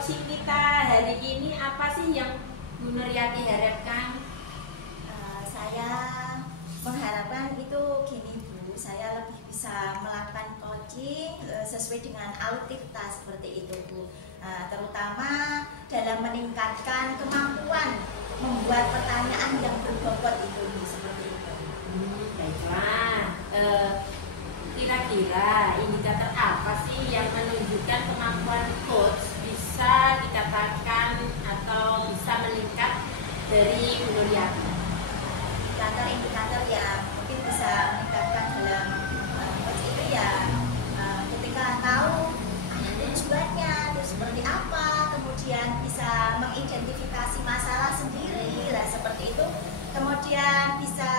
coaching kita hari ini apa sih yang Bu Nuryati harapkan? Saya mengharapkan itu gini Bu, saya lebih bisa melakukan coaching sesuai dengan alutsista seperti itu Bu. Terutama dalam meningkatkan kemampuan membuat pertanyaan yang berbobot itu Bu, seperti itu. Baiklah. Kira-kira indikator apa sih yang menunjukkan kemampuan coach bisa dikatakan atau bisa meningkat dari Bu Nuryati? Indikator yang mungkin bisa meningkatkan dalam coach itu ya ketika tahu tujuannya itu seperti apa, kemudian bisa mengidentifikasi masalah sendiri lah seperti itu, kemudian bisa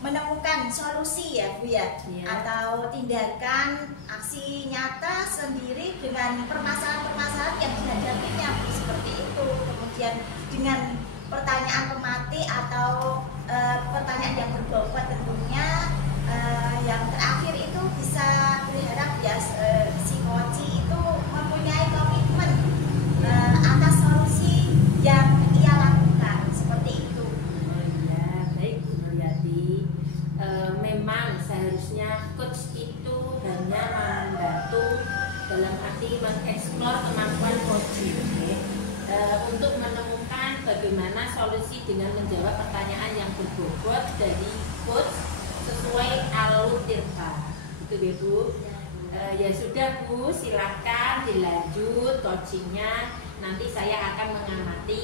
menemukan solusi ya Bu ya, atau tindakan aksi nyata sendiri dengan permasalahan-permasalahan yang dihadapinya Bu, seperti itu. Kemudian dengan pertanyaan pemati atau pertanyaan yang berbobot tentunya, yang terakhir itu bisa berharap ya si coach itu mempunyai komitmen atas solusi yang ia lakukan, seperti itu. Baik Bu Nuryati. Memang seharusnya coach itu hanya membantu dalam arti mengeksplor kemampuan coaching untuk menemukan bagaimana solusi dengan menjawab pertanyaan yang berbobot dari coach sesuai alur tirta. Itu ya Bu. Ya sudah Bu, silahkan dilanjut coachingnya. Nanti saya akan mengamati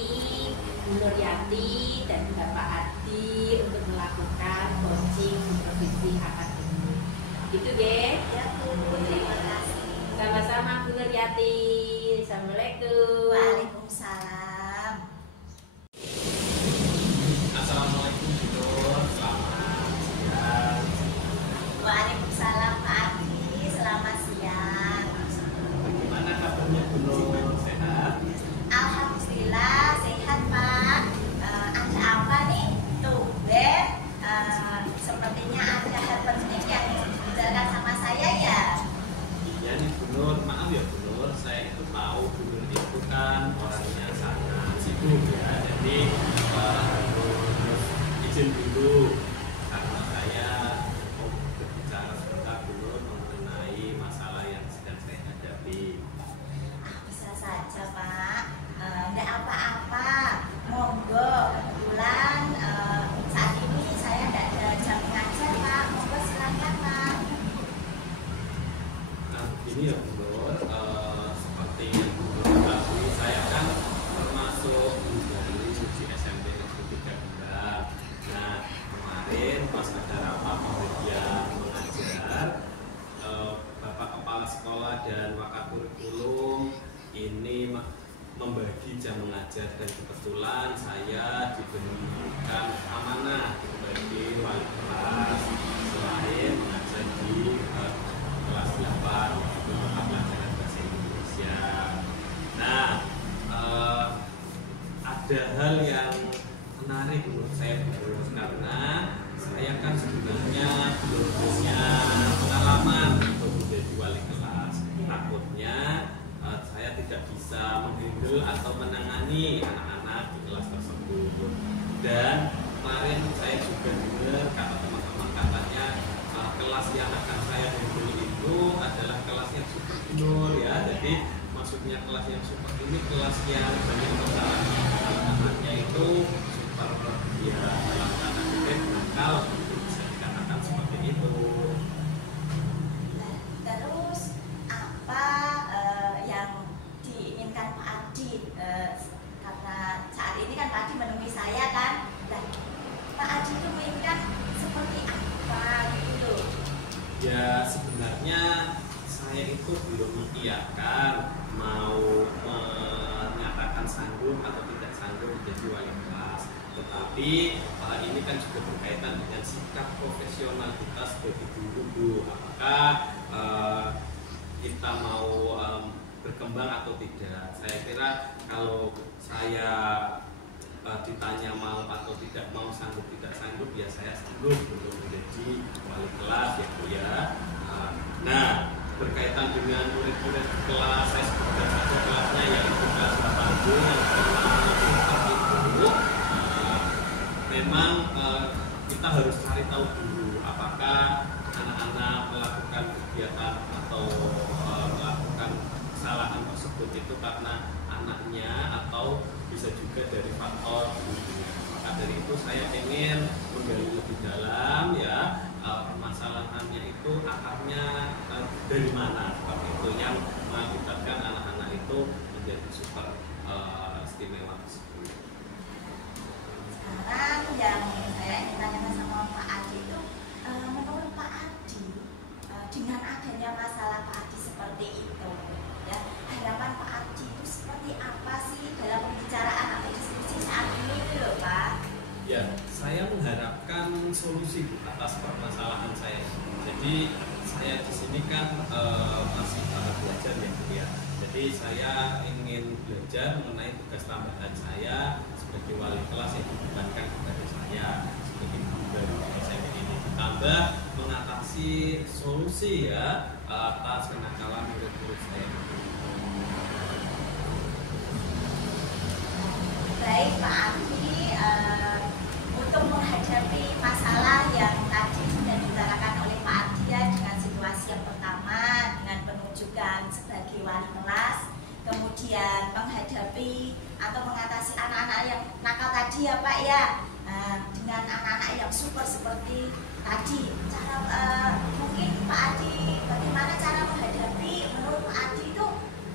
Bu Nuryati dan Bapak Adi untuk melakukan coaching supervisi akademik. Gitu ya? Ya Bu, terima kasih. Sama-sama Bu Nuryati. Assalamualaikum. Waalaikumsalam. Assalamualaikum Bu Nur, selamat siang. Waalaikumsalam Pak Adi, selamat siang. Bagaimana kabarnya Bu Nur? Sehat? Alhamdulillah sehat Pak. Ada apa nih? Tumben, sepertinya ada hal penting yang dibicarakan sama saya ya. Iya nih Bu Nur, maaf ya Bu Nur, saya itu tahu Bu Nur itu kan orangnya sangat sibuk ya, jadi harus izin dulu karena saya mau berbicara sebentar Bu Nur mengenai masalah yang sedang saya hadapi. Bisa saja Pak, nggak apa-apa. Monggo, kebetulan saat ini saya nggak ada jam ngajar Pak. Monggo silakan Pak. Nah, begini ya Bu Nur, seperti yang Bu Nur ketahui, saya kan termasuk dari uji SMP Negeri 3 Bulan. Nah, kemarin pas ada rapat pemberian mengajar, Bapak Kepala Sekolah dan Wakakurikulum ini membagi jam mengajar, dan kebetulan saya diberikan amanah sebagai wali kelas selain mengajar di kelas 8 untuk mata pelajaran bahasa Indonesia. Nah, ada hal yang menarik menurut saya Bu, karena saya kan sebenarnya belum punya pengalaman untuk menjadi wali kelas. Takutnya saya tidak bisa menghandle atau menangani anak-anak di kelas tersebut. Dan kemarin saya juga dengar kata teman-teman, katanya kelas yang akan saya handle itu adalah kelas yang super junior ya. Jadi maksudnya kelas yang super ini kelas yang banyak masalah, anak-anaknya itu super ya dalam tanda kutip nakal, bisa dikatakan seperti itu. Terus apa yang diinginkan Pak Adi? Karena saat ini kan Pak Adi menemui saya kan, dan Pak Adi itu menginginkan seperti apa gitu? Ya sebenarnya saya itu belum mengiyakan mau menyatakan sanggup atau tidak sanggup menjadi wali kelas. Tetapi ini kan juga berkaitan dengan sikap profesional kita sebagai guru Bu. Apakah kita mau berkembang atau tidak? Saya kira kalau saya ditanya mau atau tidak mau, sanggup tidak sanggup, ya saya sanggup untuk menjadi wali kelas ya Bu ya. Nah, berkaitan dengan murid-murid kelas, saya sebutkan saja kelasnya yaitu kelas 8B yang seperti itu. Memang kita harus cari tahu dulu apakah anak-anak melakukan kegiatan atau melakukan kesalahan tersebut itu karena anaknya atau bisa juga dari faktor gurunya. Maka dari itu saya ingin menggali lebih dalam ya, permasalahannya itu akarnya dari mana, seperti itu yang mengakibatkan anak-anak itu menjadi super istimewa tersebut. Sekarang yang saya ingin tanyakan sama Pak Adi itu, menurut Pak Adi, dengan adanya masalah Pak Adi seperti itu, ya, harapan Pak Adi itu seperti apa sih dalam pembicaraan atau diskusi saat ini itu loh Pak? Ya, saya mengharapkan solusi atas permasalahan saya. Jadi saya di sini kan masih tahap belajar ya, Bu ya. Jadi saya ingin belajar mengenai tugas tambahan saya sebagai wali kelas yang dibebankan kepada saya sebagai guru baru di SMP ini. Ditambah mengatasi solusi ya atas kenakalan murid-murid saya. Baik Pak Adi, untuk menghadapi masalah yang tadi sudah diutarakan oleh Pak Adi ya, dengan situasi yang pertama dengan penunjukan sebagai wali kelas, kemudian menghadapi atau mengatasi anak-anak yang nakal tadi ya Pak ya, dengan anak-anak yang super seperti tadi. Mungkin Pak Adi bagaimana cara menghadapi, menurut Pak Adi itu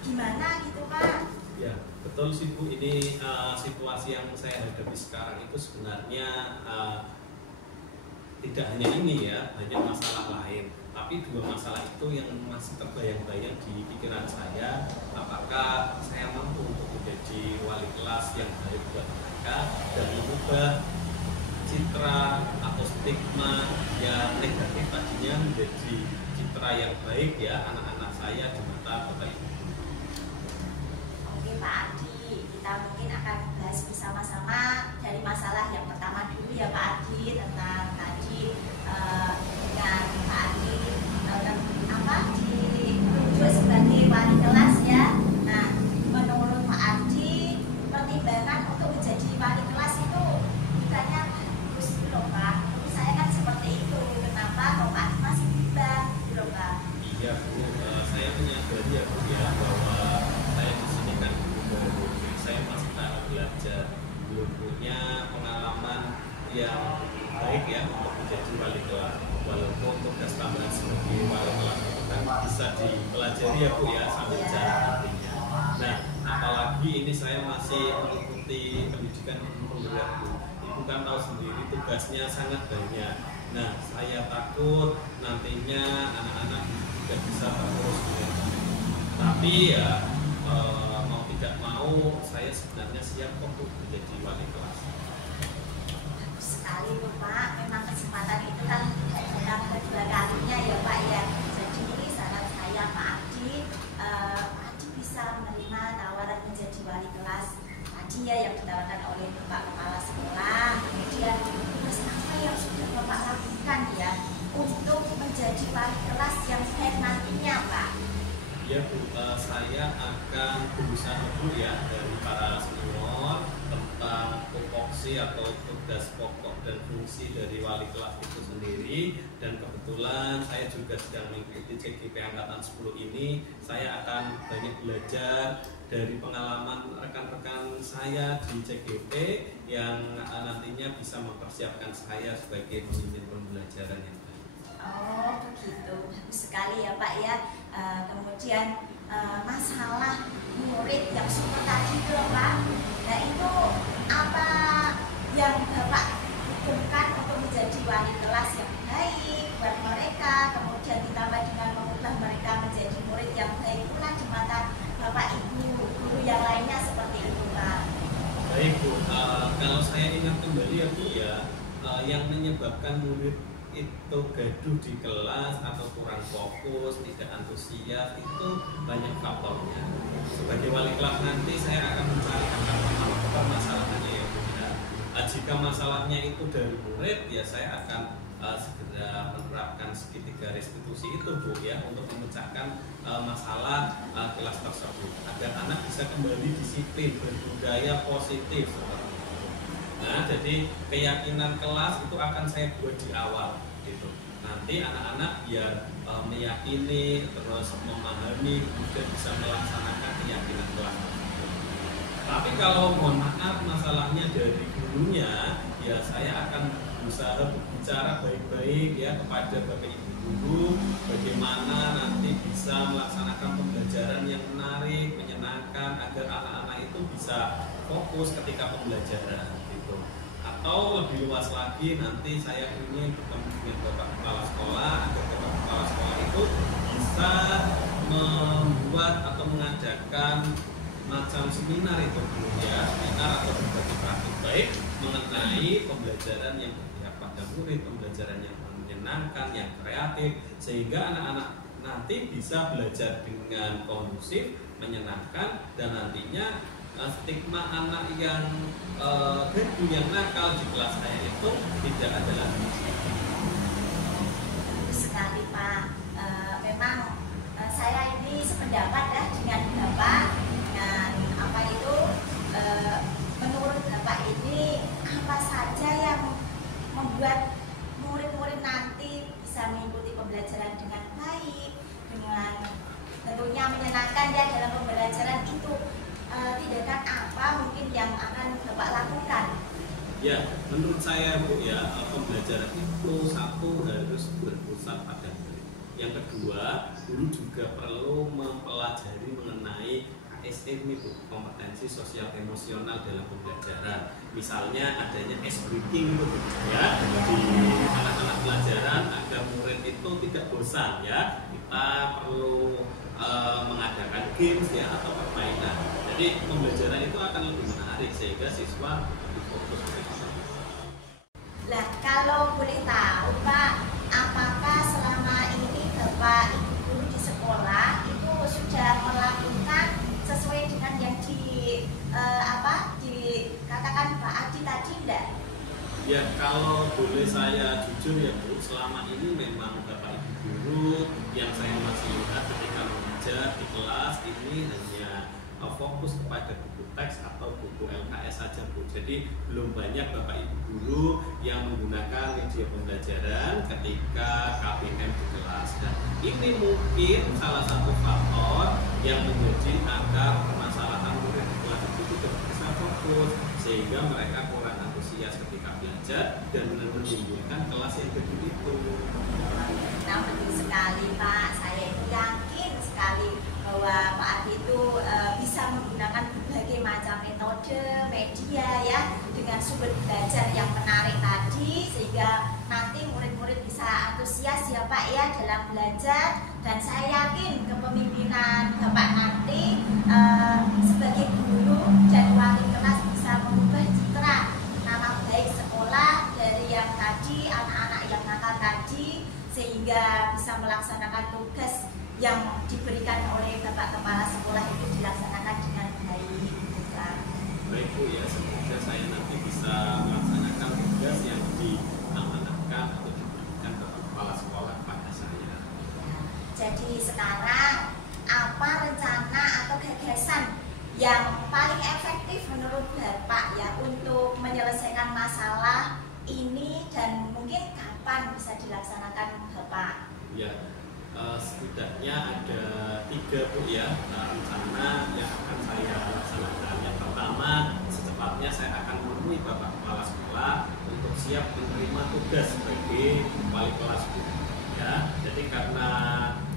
gimana gitu Pak? Ya, betul sih Bu, ini situasi yang saya hadapi sekarang itu sebenarnya tidak hanya ini ya, hanya masalah lain, tapi dua masalah itu yang masih terbayang-bayang di pikiran saya. Apakah saya mampu untuk menjadi wali kelas yang baik buat mereka dan mengubah citra atau stigma yang negatif tadinya menjadi citra yang baik ya anak-anak saya di mata Bapak Ibu. Oke Pak Adi, kita mungkin akan bahas bersama-sama dari masalah yang pertama dulu ya Pak Adi, tentang tadi dengan Pak Adi ditunjuk sebagai wali kelas ya. Nah, menurut Pak Adi, pertimbangan untuk menjadi wali kelas itu bukannya bagus gitu loh Pak. Menurut saya kan seperti itu. Kenapa kok Pak Adi masih bimbang gitu loh Pak? Iya Bu, saya menyadari ya Bu ya bahwa saya di sini kan baru, saya masih tahap belajar, belum punya pengalaman yang baik ya untuk menjadi wali kelas. Walaupun tugas tambahan sebagai wali kelas itu kan bisa dipelajari ya Bu ya sambil jalan nantinya. Nah, apalagi ini saya masih mengikuti pendidikan pemberat Bu. Ibu kan tahu sendiri tugasnya sangat banyak. Nah, saya takut nantinya anak-anak tidak bisa terus ya. Tapi ya mau tidak mau saya sebenarnya siap untuk menjadi wali kelas. Bagus sekali loh Pak, memang kesempatan itu kan tidak datang kedua kalinya ya Pak ya. Jadi saran saya Pak Adi, Pak Adi bisa menerima tawaran menjadi wali kelas tadi ya yang ditawarkan oleh Bapak Kepala Sekolah. Kemudian tugas apa yang sudah Bapak lakukan ya untuk menjadi wali kelas yang baik nantinya Pak? Ya Bu, saya akan berusaha dulu ya dari para senior tentang tupoksi atau tugas pokok dan fungsi dari wali kelas itu sendiri. Dan kebetulan saya juga sedang mengikuti CGP Angkatan 10 ini. Saya akan banyak belajar dari pengalaman rekan-rekan saya di CGP yang nantinya bisa mempersiapkan saya sebagai pemimpin pembelajaran yang baik. Oh begitu, bagus sekali ya Pak ya. Kemudian masalah murid yang super tadi itu loh Pak. Nah itu apa yang Bapak hukumkan untuk menjadi wali kelas yang baik buat mereka, kemudian ditambah dengan mengubah mereka menjadi murid yang baik pula di mata Bapak Ibu, guru yang lainnya seperti itu Pak. Baik Bu, kalau saya ingat kembali ya Bu ya, yang menyebabkan murid itu gaduh di kelas atau kurang fokus, tidak antusias, itu banyak faktornya. Sebagai wali kelas nanti saya akan mencari akar permasalahannya ya Bu ya. Jika masalahnya itu dari murid, ya saya akan segera menerapkan segitiga restitusi itu Bu ya, untuk memecahkan masalah kelas tersebut agar anak bisa kembali disiplin, berbudaya positif seperti itu. Nah, jadi keyakinan kelas itu akan saya buat di awal gitu. Nanti anak-anak biar meyakini, terus memahami, kemudian bisa melaksanakan keyakinan kelas. Tapi kalau mohon maaf masalahnya dari gurunya, ya saya akan berusaha berbicara baik-baik ya kepada Bapak Ibu guru, bagaimana nanti bisa melaksanakan pembelajaran yang menarik, menyenangkan, agar anak-anak itu bisa fokus ketika pembelajaran gitu. Atau lebih luas lagi, nanti saya ingin bertemu dengan Bapak Kepala Sekolah agar Bapak Kepala Sekolah itu bisa membuat atau mengadakan macam seminar itu ya, seminar atau berbagi praktik baik mengenai pembelajaran yang berpihak pada murid, pembelajaran yang menyenangkan, yang kreatif, sehingga anak-anak nanti bisa belajar dengan kondusif, menyenangkan, dan nantinya stigma anak yang gaduh, yang nakal di kelas saya itu tidak ada lagi. Sekali Pak, memang saya ini sependapat ya dengan Bapak. Dengan apa itu, menurut Bapak ini apa saja yang membuat murid-murid nanti bisa mengikuti pembelajaran dengan baik, dengan tentunya menyenangkan ya dalam pembelajaran itu, tindakan apa mungkin yang akan Bapak lakukan? Ya, menurut saya Bu ya, pembelajaran itu satu harus berpusat pada murid. Yang kedua, guru juga perlu mempelajari mengenai KSM itu, kompetensi sosial emosional dalam pembelajaran. Misalnya adanya ice breaking itu ya di anak-anak pelajaran agar murid itu tidak bosan ya. Kita perlu mengadakan games ya atau permainan. Jadi pembelajaran itu akan lebih menarik sehingga siswa lebih fokus. Nah, kalau boleh tahu Pak, apakah selama ini Bapak Ibu guru di sekolah itu sudah melakukan sesuai dengan yang dikatakan Pak Adi tadi enggak? Ya, kalau boleh saya jujur ya Bu, selama ini memang Bapak Ibu guru yang saya masih lihat ketika mengajar di kelas ini hanya fokus kepada buku teks atau buku LKS saja Bu. Jadi belum banyak Bapak Ibu guru yang menggunakan media pembelajaran ketika KBM di kelas. Dan ini mungkin salah satu faktor yang menjadi akar permasalahan murid di kelas itu tidak bisa fokus, sehingga mereka kurang antusias ketika belajar dan menimbulkan kelas yang begitu itu. Nah, betul sekali Pak. Saya itu yakin sekali bahwa Pak Adi itu bisa menggunakan berbagai macam metode media ya dengan sumber belajar yang menarik tadi, sehingga nanti murid-murid bisa antusias ya Pak ya dalam belajar. Dan saya yakin kepemimpinan Bapak nanti sebagai guru dan wali kelas bisa mengubah citra nama baik sekolah dari yang tadi, anak-anak yang nakal tadi, sehingga bisa melaksanakan tugas yang diberikan oleh Bapak Kepala Sekolah itu dilaksanakan dengan baik. Baik Bu ya, semoga saya nanti bisa melaksanakan tugas yang diamanahkan atau diberikan Bapak Kepala Sekolah pada saya. Jadi sekarang apa rencana atau gagasan yang paling efektif menurut Bapak ya untuk menyelesaikan masalah ini, dan mungkin kapan bisa dilaksanakan Bapak? Ya, setidaknya ada 3 Bu ya rencana yang akan saya laksanakan. Yang pertama, secepatnya saya akan menemui Bapak Kepala Sekolah untuk siap menerima tugas sebagai wali kelas Bu. Ya, jadi karena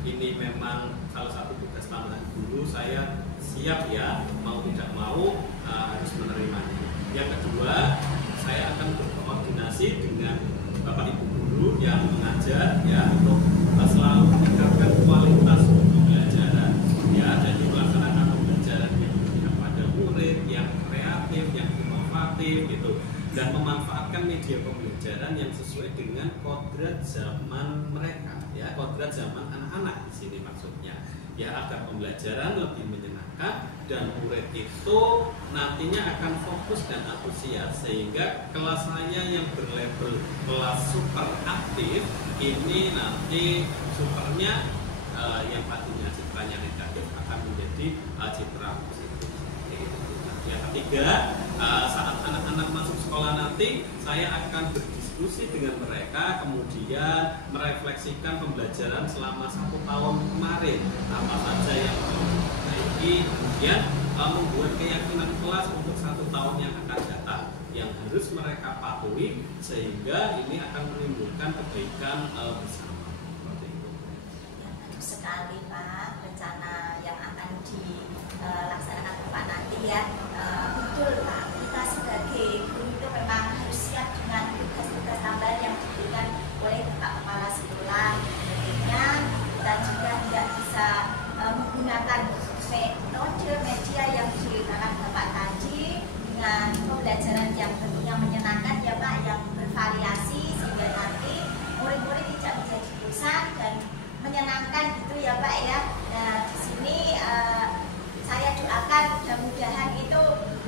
ini memang salah satu tugas tambahan guru, saya siap ya, mau tidak mau harus menerimanya. Yang kedua, saya akan berkoordinasi dengan Bapak Ibu guru yang mengajar ya untuk selalu meningkatkan kualitas pembelajaran ya, jadi melaksanakan pembelajaran yang berpihak pada murid, yang kreatif, yang inovatif gitu, dan memanfaatkan media pembelajaran yang sesuai dengan kodrat zaman mereka ya, kodrat zaman anak-anak di sini maksudnya. ya agar pembelajaran lebih menyenangkan dan murid itu nantinya akan fokus dan antusias, sehingga kelas saya yang berlabel kelas super aktif ini nanti supernya yang tadinya citranya negatif akan menjadi citra positif. Yang ketiga, saat anak-anak masuk sekolah nanti saya akan berdiskusi dengan mereka, kemudian merefleksikan pembelajaran selama 1 tahun kemarin, apa saja yang diperbaiki, kemudian membuat keyakinan kelas untuk 1 tahun yang akan datang yang harus mereka patuhi, sehingga ini akan menimbulkan kebaikan bersama. Seperti itu. Bagus sekali Pak, rencana yang akan dilaksanakan Bapak nanti ya. Betul Pak, kita sebagai guru itu memang harus siap dengan tugas-tugas tambahan yang diberikan oleh Bapak Kepala Sekolah. Tentunya kita juga tidak bisa menggunakan metode media yang diceritakan Bapak tadi dengan pembelajaran yang tentunya menyenangkan ya Pak, yang bervariasi sehingga nanti murid-murid tidak menjadi bosan dan menyenangkan gitu ya Pak ya. Nah di sini saya doakan mudah-mudahan itu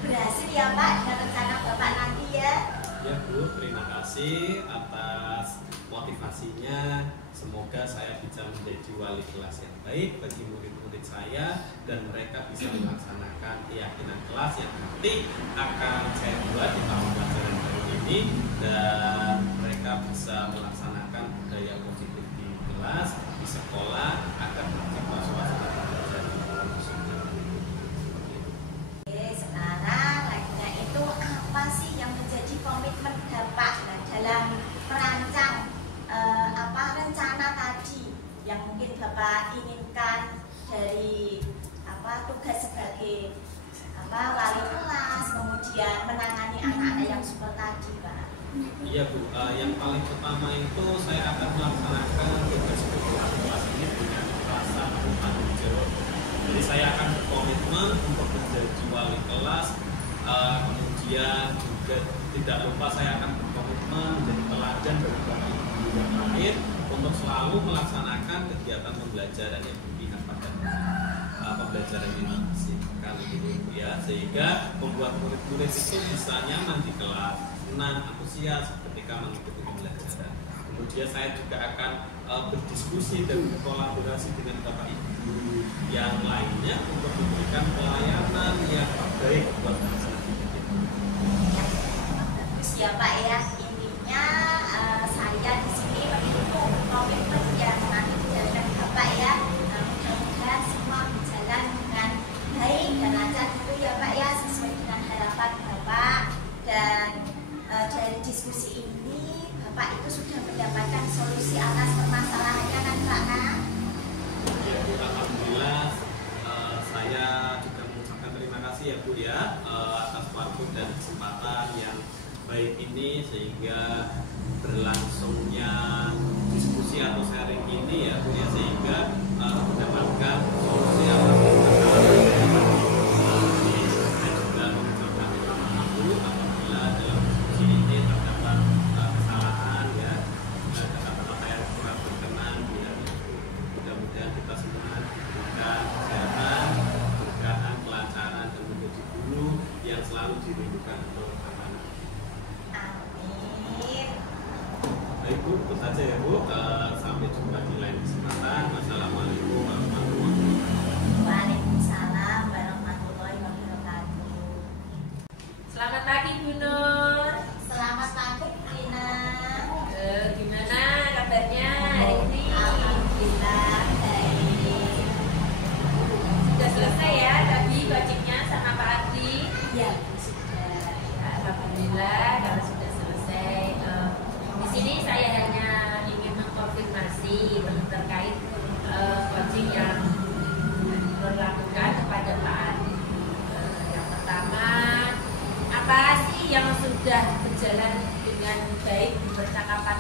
berhasil ya Pak dengan rencana Bapak nanti ya. Ya Bu, terima kasih atas motivasinya. Semoga saya bisa menjadi wali kelas yang baik bagi murid-murid saya dan mereka bisa melaksanakan keyakinan kelas yang nanti akan saya buat di tahun pelajaran baru ini, dan mereka bisa melaksanakan budaya positif di kelas, di sekolah, agar tercipta suasana belajar yang kondusif. Oke, sekarang lainnya itu apa sih yang menjadi komitmen Bapak dalam merancang rencana tadi yang mungkin Bapak inginkan dari tugas sebagai wali kelas, kemudian menangani anak-anak yang super tadi Pak? Iya Bu, yang paling pertama itu saya akan melaksanakan tugas kelas kelas ini dengan rasa bertanggung jawab. Jadi saya akan berkomitmen untuk menjadi wali kelas, kemudian juga tidak lupa saya akan berkomitmen menjadi teladan bagi bapak ibu yang lain untuk selalu melaksanakan kegiatan pembelajaran yang berpihak pada pembelajaran intensifkan gitu ya, sehingga membuat murid-murid itu bisa nyaman di kelas, senang, antusias ketika mengikuti pembelajaran. Kemudian saya juga akan berdiskusi dan berkolaborasi dengan bapak ibu yang lainnya untuk memberikan pelayanan yang terbaik buat bangsa kita. Bagus ya Pak ya, intinya saya di sini mendukung komitmen yang nanti dijalankan Bapak ya. Mudah-mudahan semua berjalan dengan baik dan lancar gitu ya Pak ya, sesuai dengan harapan Bapak. Dan dari diskusi ini Bapak itu sudah mendapatkan solusi atas permasalahannya kan Pak? Alhamdulillah, saya juga mengucapkan terima kasih ya Bu ya atas waktu dan kesempatan yang baik ini, sehingga berlangsungnya diskusi atau sharing ini ya Bu ya, sehingga mendapatkan solusi atas permasalahan. Saya juga mengucapkan terima kasih apabila dalam diskusi ini terdapat kesalahan ya, kata-kata saya kurang berkenan ya. Mudah-mudahan kita semua diberikan kesehatan, keberkahan, kelancaran, dan menjadi guru yang selalu dirindukan untuk anak-anak. Amin. Baik Bu, itu saja ya Bu. Sampai jumpa di lain kesempatan. Wassalamualaikum warahmatullahi wabarakatuh. Waalaikumsalam warahmatullahi wabarakatuh. Selamat pagi Bu Nur. Selamat pagi Rina. Gimana kabarnya hari ini? Alhamdulillah baik. Sudah selesai ya tadi wajibnya sama Pak Ardi? Ya sudah. Alhamdulillah karena sudah selesai. Di sini saya hanya ingin mengkonfirmasi terkait coaching yang dilakukan kepada Pak Ardi. Yang pertama, apa sih yang sudah berjalan dengan baik di percakapan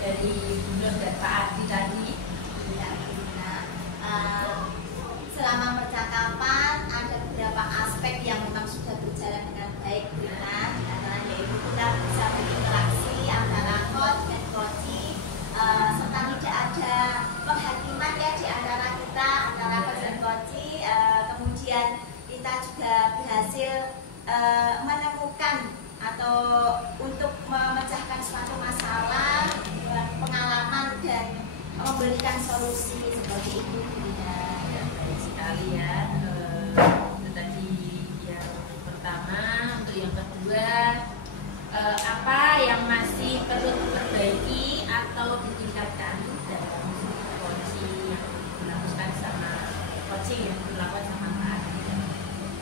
dari Bu Nur dan Pak Ardi tadi? Ya, Rina. Selama percakapan ada beberapa aspek yang memang sudah berjalan dengan baik Rina. Di antaranya yaitu kita bisa berinteraksi antara coach dan coachee, serta tidak ada penghakiman ya di antara kita, antara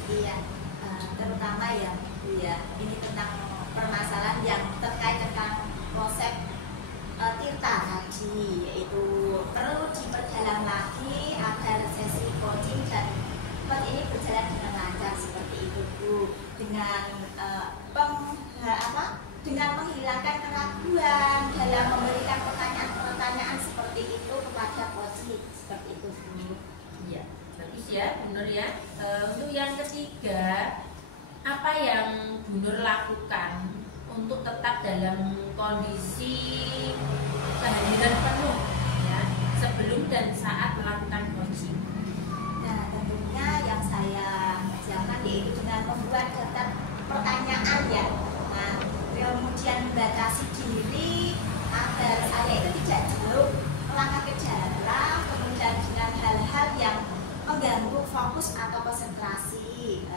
Iya, terutama ya Bu ya, ini tentang permasalahan yang terkait tentang konsep tirta tadi, yaitu perlu diperdalam lagi agar sesi coaching dan ini berjalan dengan lancar seperti itu Bu, dengan dengan menghilangkan keraguan dalam memberikan pertanyaan-pertanyaan seperti itu kepada coaching seperti itu Bu. Iya, bagus ya, Bu Nur ya. Untuk yang ketiga, apa yang Bu Nur lakukan untuk tetap dalam kondisi kehadiran penuh ya sebelum dan saat melakukan coaching? Nah, tentunya yang saya kerjakan yaitu dengan membuat daftar pertanyaan ya. Nah, kemudian membatasi diri agar saya itu tidak jauh melangkah ke jalan, kemudian dengan hal-hal yang mengganggu fokus atau konsentrasi.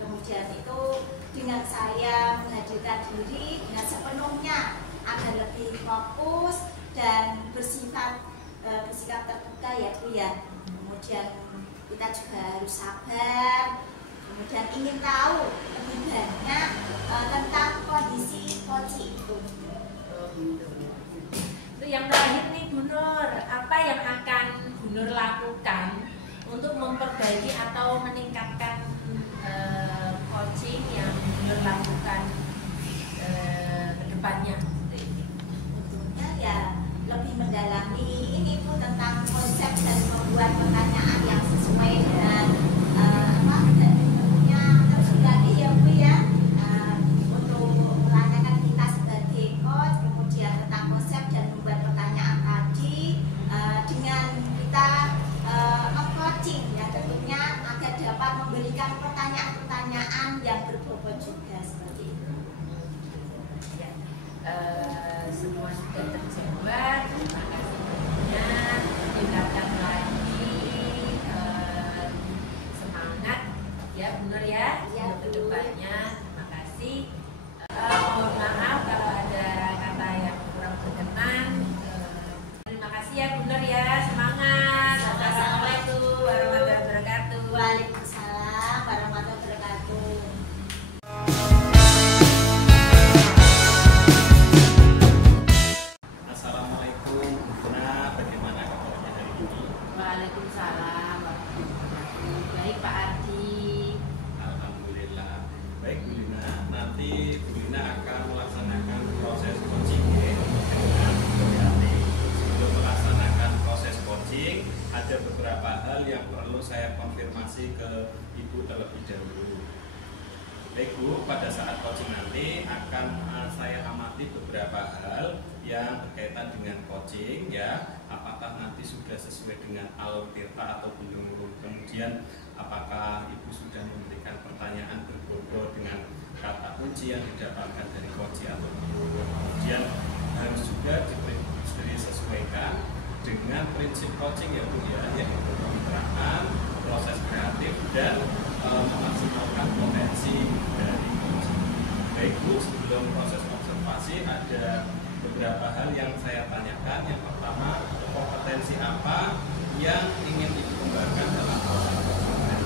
Kemudian itu dengan saya menghadirkan diri dengan sepenuhnya agar lebih fokus dan bersikap terbuka ya Bu ya. Kemudian kita juga harus sabar, kemudian ingin tahu lebih banyak tentang kondisi coaching itu. Itu yang terakhir nih Bu Nur, apa yang akan Bu Nur lakukan untuk memperbaiki atau meningkatkan coaching yang Bu Nur lakukan ke depannya? Tentunya ya lebih mendalami ini Bu tentang konsep dan membuat pertanyaan yang sesuai dengan tentunya terus lagi ya Bu ya, untuk menanyakan kita sebagai coach, kemudian tentang konsep dan membuat pertanyaan tadi dengan kita meng-coaching ya tentunya agar dapat memberikan pertanyaan-pertanyaan yang berbobot juga seperti itu. Ya, semua sudah terjawab. Terima kasih banyak. Tingkatkan lagi semangat ya Bu Nur ya untuk kedepannya. Terima kasih. Mohon maaf kalau ada kata yang kurang berkenan. Terima kasih ya Bu Nur ya. Semangat. Assalamualaikum warahmatullahi wabarakatuh. Waalaikumsalam warahmatullahi wabarakatuh. Assalamualaikum. Nah, bagaimana kabarnya hari ini? Waalaikumsalam warahmatullahi wabarakatuh. Baik Pak Ardi. Alhamdulillah. Baik Bu Lina, nanti Bu Lina akan melaksanakan proses coaching ya, dengan hati-hati. Sebelum melaksanakan proses coaching, ada beberapa hal yang perlu saya konfirmasi ke Ibu terlebih dahulu. Baik Bu, pada saat coaching nanti akan saya amati beberapa hal yang berkaitan dengan coaching ya. Apakah nanti sudah sesuai dengan al-tirta atau belum? Kemudian apakah Ibu sudah memberikan pertanyaan berbobot dengan kata kunci yang didapatkan dari coaching atau belum? Kemudian harus juga disesuaikan dengan prinsip coaching ya Bu ya, yaitu kemitraan, proses kreatif dan memaksimalkan potensi dari coaching. Baik Bu, sebelum proses observasi ada beberapa hal yang saya tanyakan. Yang pertama, kompetensi apa yang ingin Ibu kembangkan dalam proses coaching?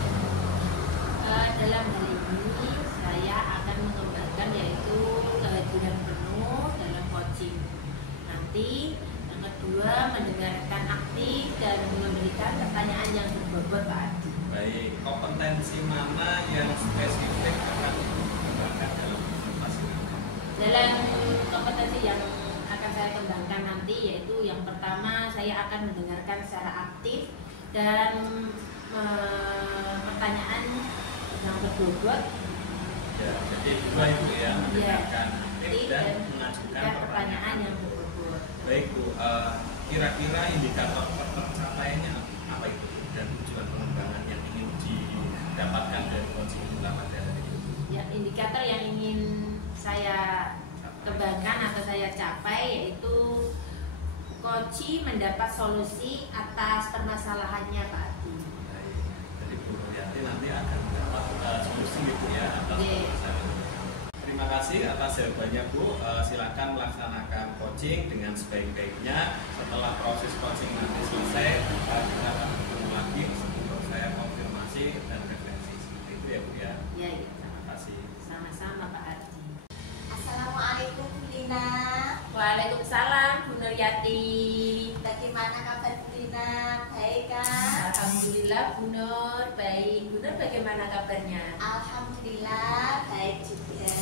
Dalam hal ini saya akan mengembangkan yaitu kehadiran penuh dalam coaching. Nanti yang kedua, mendengarkan aktif dan memberikan pertanyaan yang berbobot Pak Adi. Baik, kompetensi mana yang spesifik akan Ibu kembangkan dalam observasi nanti? Dalam kompetensi yang akan saya kembangkan nanti yaitu yang pertama, saya akan mendengarkan secara aktif dan pertanyaan yang berbobot. Ya, jadi dua Ibu ya, mendengarkan aktif dan mengajukan pertanyaan yang berbobot. Baik Bu, kira-kira indikator tercapainya apa itu dan tujuan pengembangan yang ingin didapatkan dari coaching kita pada hari ini? Ya, indikator yang ingin saya kembangkan atau saya capai yaitu coaching mendapat solusi atas permasalahannya Pak Adi. Baik, jadi Bu Nuriati nanti akan mendapat solusi gitu ya atas permasalahan. Terima kasih atas jawabannya Bu. Silakan melaksanakan coaching dengan sebaik-baiknya. Setelah proses coaching nanti selesai, kita akan bertemu lagi untuk saya konfirmasi dan referensi. bagaimana kabarnya? Alhamdulillah baik juga.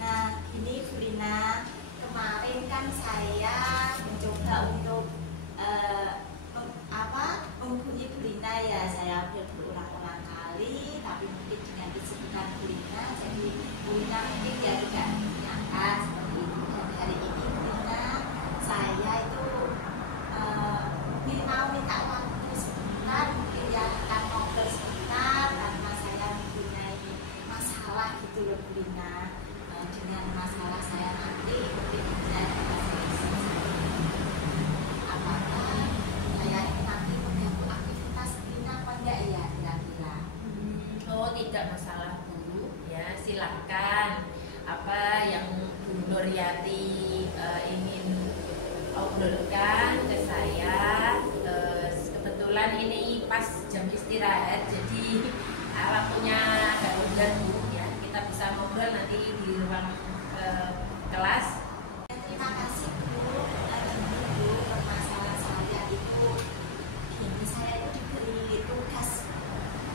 Nah, ini Bu Lina, kemarin kan saya mencoba untuk menghubungi Bu Lina ya. Saya berulang-ulang kali, tapi mungkin dengan kesibukan Bu Lina, jadi Bu Lina mungkin ya tidak menyangka seperti itu. Dan hari ini Bu Lina, saya itu mau minta waktu sebentar, mungkin ya akan ngobrol sebentar karena saya mempunyai masalah gitu loh Bu Lina. Dengan masalah saya nanti mungkin bisa apakah saya ini nanti mengganggu aktivitas Bu Lina apa enggak ya kira-kira? Oh, tidak masalah Bu, ya silakan. Apa yang Bu Nuryati ingin obrolkan ke saya, kebetulan ini pas jam istirahat, jadi waktunya agak udah Bu, ya kita bisa ngobrol nanti di ruang kelas. Terima kasih Bu. Bu, permasalahan saya itu gini, saya itu diberi tugas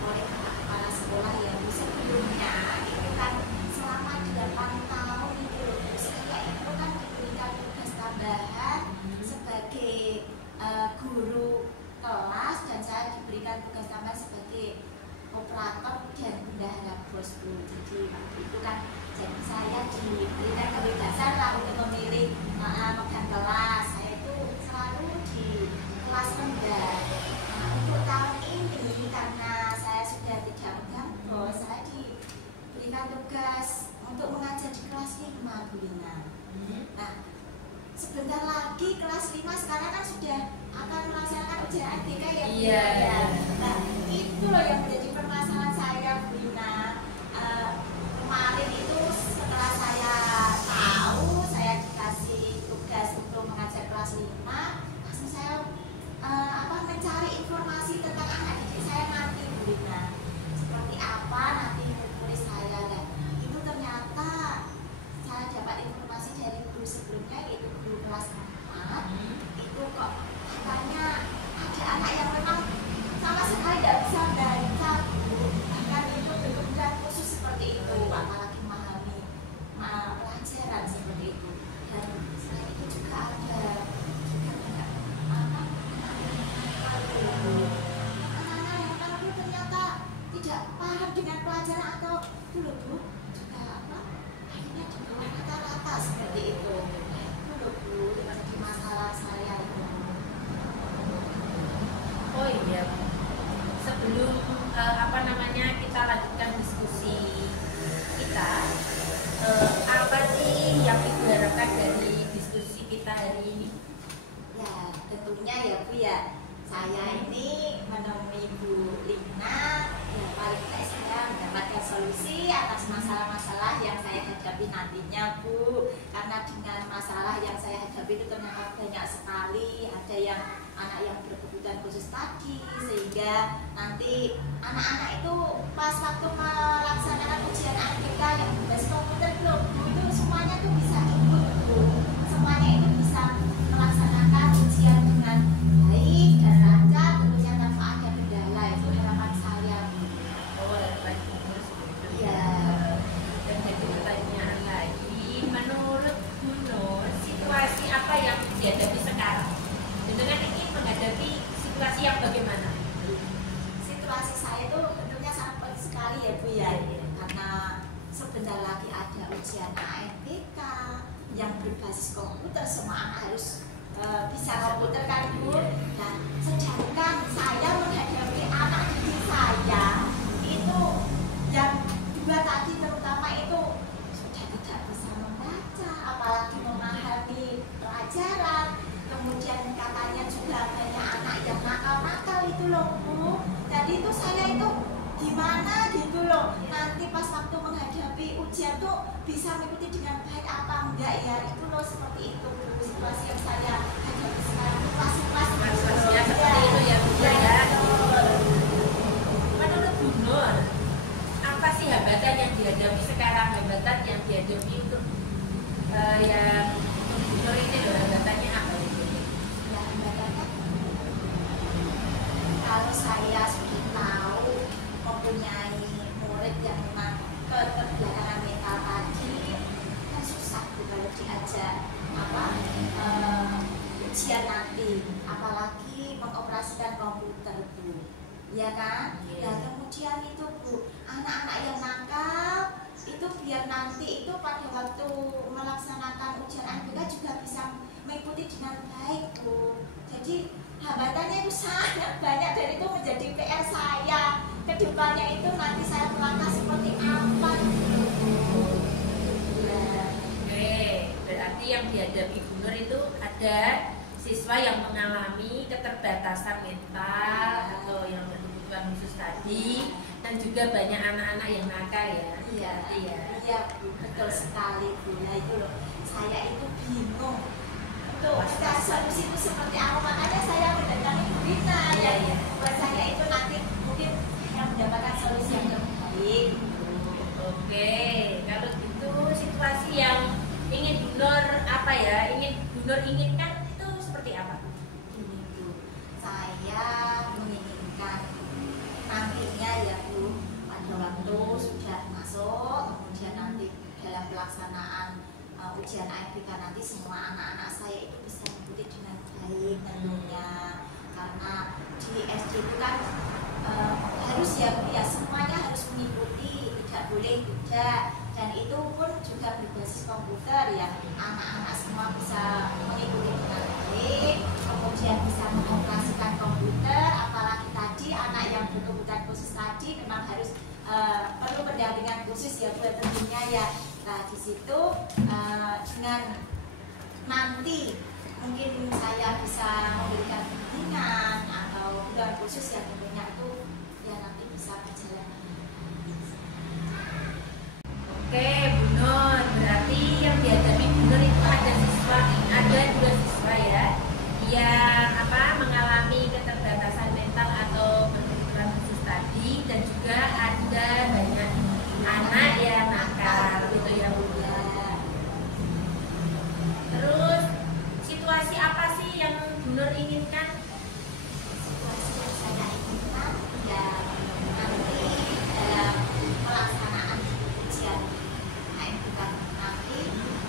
oleh kepala sekolah ya Bu. Sebelumnya itu kan selama 8 tahun itu saya itu kan diberikan tugas tambahan sebagai guru kelas, dan saya diberikan tugas tambahan sebagai operator dan bendahara bos Bu. Jadi waktu itu kan jadi saya diberikan kebebasan lah untuk memilih megang kelas. Saya itu selalu di kelas rendah. Nah, untuk tahun ini karena saya sudah tidak megang bos, saya diberikan tugas untuk mengajar di kelas 5 Bu Lina. Nah, sebentar lagi kelas 5 sekarang kan sudah akan melaksanakan ujian ADK ya Bu. Iya. Nah, itu loh yang menjadi permasalahan saya Bu Lina. Kemarin itu setelah saya tahu saya dikasih tugas untuk mengajar kelas 5, langsung saya mencari informasi tentang anak didik saya nanti Bu Lina. Seperti apa nanti tulis saya, dan itu ternyata saya dapat informasi dari guru sebelumnya, yaitu guru kelas 4. Itu kok katanya ada anak yang memang sama sekali tidak bisa baca Bu, bahkan itu benar-benar khusus seperti itu, apalagi memahami pelajaran seperti itu. Dan selain itu juga ada banyak anak-anak yang ternyata tidak paham dengan pelajaran atau dulu Bu juga akhirnya di bawah rata-rata seperti itu. Dulu Bu, jadi masalah saya itu. Oh iya, sebelum kita lanjutkan diskusi kita, apa sih yang Ibu harapkan dari diskusi kita hari ini? Ya, tentunya ya Bu ya, saya ini menemui Bu Lina, ya paling tidak saya mendapatkan solusi atas masalah-masalah yang saya hadapi nantinya Bu. Karena dengan masalah yang saya hadapi itu ternyata banyak sekali, ada yang anak yang berkebutuhan khusus tadi, sehingga nanti anak-anak itu pas waktu melaksanakan ujian ADK yang berbasis komputer belum Bu, itu semuanya tuh bisa ikut Bu, semuanya itu bisa melaksanakan ujian dengan baik dan lancar, tentunya tanpa ada kendala. Itu harapan saya Bu. Oh, harapan Ibu seperti itu. Iya. Dan jadi pertanyaan lagi, menurut Bu Nur, situasi apa yang dihadapi sekarang? Dengan ingin menghadapi situasi yang bagaimana? Situasi saya itu tentunya sangat penting sekali ya Bu ya, karena sebentar lagi ada ujian ANPK yang berbasis komputer, semua anak harus bisa komputer kan Bu. Dan sedangkan saya menghadapi anak didik saya itu yang dua tadi terutama itu sudah tidak bisa membaca, apalagi memahami pelajaran. Kemudian katanya juga banyak anak yang nakal-nakal itu loh Bu. Jadi itu saya itu gimana gitu loh, nanti pas waktu menghadapi ujian tuh bisa mengikuti dengan baik apa enggak ya, itu loh seperti itu Bu, situasi yang saya hadapi sekarang itu pas-pas Situasinya seperti itu ya Bu ya. Menurut Bu Nur, apa sih hambatan yang dihadapi sekarang, hambatan yang dihadapi untuk yang Bu Nur ini loh, hambatannya apa itu? Ya, hambatannya kalau saya sudah tahu ya kan? Iya. Dan kemudian itu Bu, anak-anak yang nakal itu biar nanti itu pada waktu melaksanakan ujian UNBK juga bisa mengikuti dengan baik Bu. Jadi hambatannya itu sangat banyak dan itu menjadi PR saya. Kedepannya itu nanti saya melangkah seperti apa gitu Bu. Ya. Oke, berarti yang dihadapi Bu Nur itu ada siswa yang mengalami keterbatasan mental atau yang berkebutuhan khusus tadi, dan juga banyak anak-anak yang nakal ya. Iya, Berarti ya. iya Bu, betul sekali Bu. Nah itu loh, saya itu bingung untuk mencari solusi itu seperti apa. Makanya saya mendatangi Bu Rina Iya, ya. iya. Buat saya itu nanti mungkin saya mendapatkan solusi yang terbaik. Oke, kalau gitu situasi yang ingin Bu Nur apa ya? Bu Nur inginkan itu seperti apa? Ini Bu, saya menginginkan nantinya ya Bu, pada waktu sudah masuk, kemudian nanti dalam pelaksanaan ujian UNBK nanti semua anak-anak saya itu bisa mengikuti dengan baik tentunya, karena di SD itu kan harus ya Bu ya, semuanya harus mengikuti, tidak boleh tidak, dan itu pun juga berbasis komputer ya, anak-anak semua bisa mengikuti dengan baik, kemudian bisa mengoperasikan komputer, apalagi tadi anak yang berkebutuhan khusus tadi memang harus perlu pendampingan khusus ya buat tentunya ya. Nah di situ dengan nanti mungkin saya bisa memberikan bimbingan atau kebutuhan khusus yang tentunya itu ya nanti bisa berjalan. Oke, Bu Nur, berarti yang dihadapi Bu Nur itu ada dua siswa ya, yang mengalami keterbatasan mental atau berkebutuhan khusus tadi, dan juga ada banyak anak yang nakal gitu ya Bu. Terus situasi apa sih yang Bu Nur inginkan? Situasi yang saya inginkan ya nanti dalam pelaksanaan ujian UNBK nanti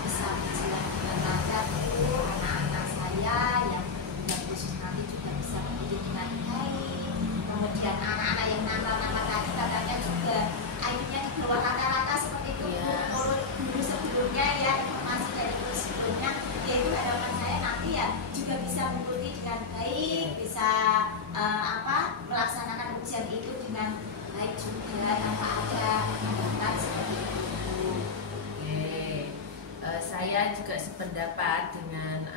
bisa berjalan dengan lancar Bu, anak-anak saya yang berkebutuhan khusus nanti juga bisa mengikuti dengan baik. Kemudian anak-anak yang nakal-nakal tadi katanya juga IQ-nya di bawah rata-rata seperti itu Bu. Kalau dulu sebelumnya ya, informasi dari dulu sebelumnya, yaitu harapan saya nanti ya juga bisa mengikuti dengan baik, bisa melaksanakan ujian itu dengan baik juga tanpa ada hambatan seperti itu Bu. Oke, saya juga sependapat dengan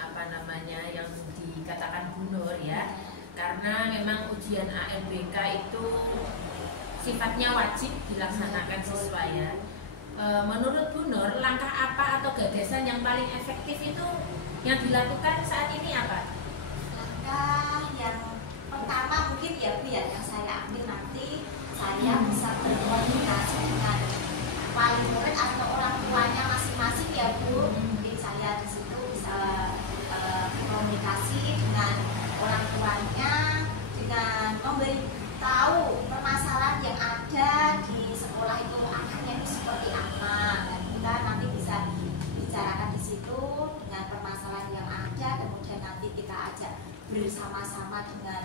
yang dikatakan Bu Nur ya, karena memang ujian UNBK itu sifatnya wajib dilaksanakan siswa ya. Menurut Bu Nur, langkah apa atau gagasan yang paling efektif itu yang dilakukan saat ini apa? Langkah yang pertama mungkin ya Bu ya, yang saya ambil nanti saya bisa berkomunikasi dengan wali murid atau orang tuanya masing-masing ya Bu. Mungkin saya di situ bisa berkomunikasi dengan orang tuanya dengan memberitahu permasalahan yang ada di sekolah itu, anaknya itu seperti apa, dan kita nanti bisa bicarakan di situ dengan permasalahan yang ada, kemudian nanti kita ajak bersama-sama dengan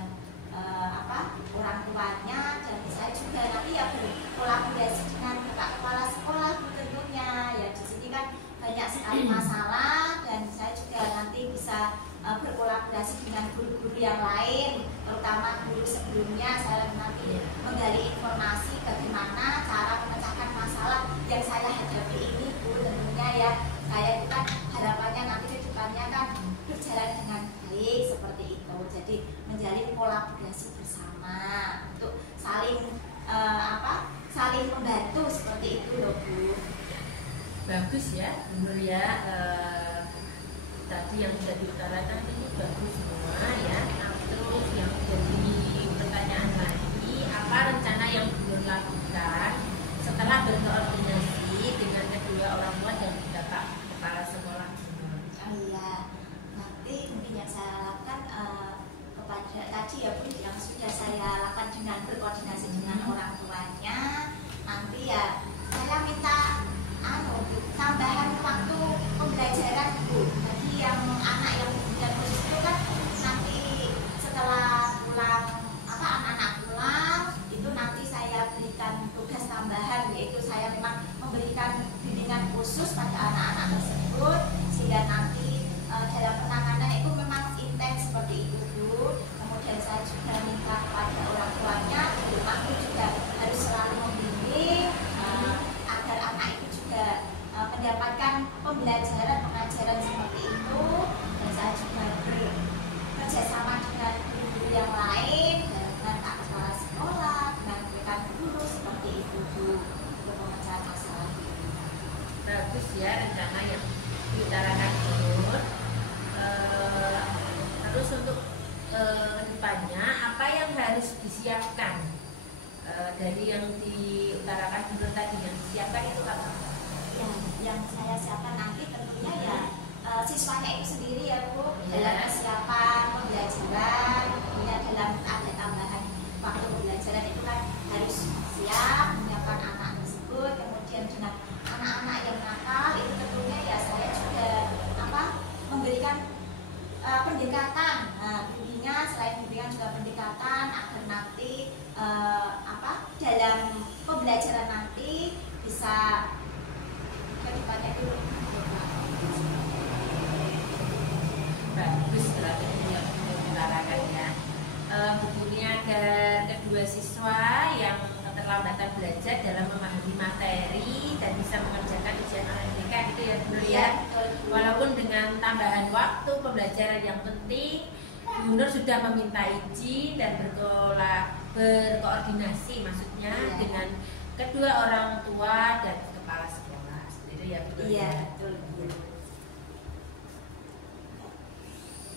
orang tuanya, dan saya juga nanti ya berkolaborasi dengan kepala sekolah tentunya ya. Di sini kan banyak sekali masalah, dan saya juga nanti bisa berkolaborasi dengan guru-guru yang lain, terutama guru sebelumnya. Saya nanti menggali informasi bagaimana cara memecahkan masalah yang saya hadapi ini Bu, tentunya ya. Saya itu kan harapannya nanti ke depannya kan berjalan dengan baik seperti itu. Jadi menjalin kolaborasi bersama untuk saling saling membantu seperti itu loh Bu. Bagus ya Bu Nur ya. Tadi yang sudah diutarakan ini bagus semua ya. Terus yang jadi pertanyaan lagi, apa rencana yang Bu Nur lakukan setelah berkoordinasi dengan kedua orang tua dan Bapak Kepala Sekolah Bu Nur? Iya, nanti mungkin yang saya lakukan kepada tadi ya Bu, yang sudah saya lakukan dengan berkoordinasi dengan orang tuanya, nanti ya saya minta tambahan waktu pembelajaran Bu. Bagi yang anak yang berkebutuhan khusus itu kan nanti setelah pulang anak-anak pulang dari yang diutarakan dulu tadi yang disiapkan itu apa? Yang saya siapkan nanti tentunya ya siswanya itu sendiri ya Bu, Ya. dalam persiapan pembelajaran, kemudian dalam ada tambahan waktu pembelajaran itu kan harus siap menyiapkan anak tersebut, kemudian dengan anak-anak yang nakal itu tentunya ya saya juga memberikan pendekatan, bimbingan, selain bimbingan juga pendekatan agar nanti dalam pembelajaran nanti bisa kedepannya itu Bagus strategi yang diutarakan ya. Bukunya agar kedua siswa yang keterlambatan belajar dalam memahami materi dan bisa mengerjakan ujian UTBK gitu ya Bu ya. Walaupun dengan tambahan waktu pembelajaran yang penting, Nur sudah meminta izin dan berkoordinasi maksudnya dengan kedua orang tua dan kepala sekolah. Itu ya Bu. iya betul.